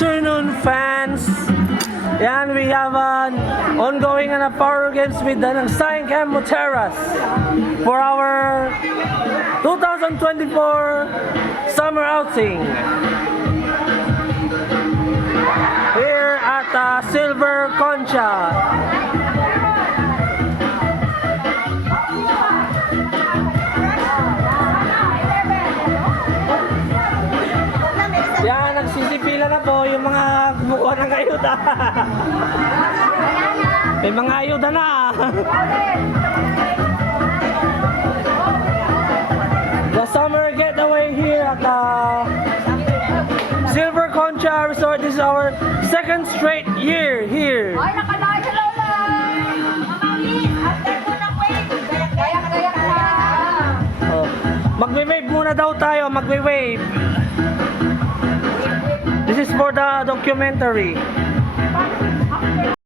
afternoon, fans. Yan, we have an ongoing power games with the Nagsaing Camp Terrace for our 2024 summer outing here at Silver Concha. Yan, nagsisipila na po yung mga kumukuha ng ayuda. May mga ayuda na. The summer getaway here at Silver Concha Resort. This is our second straight year here. Ay, nakalayo sa lola! Mamamis, after ko ng wave, gayak-gayak na. Oh. Magwe-wave muna daw tayo, magwe-wave. This is for the documentary.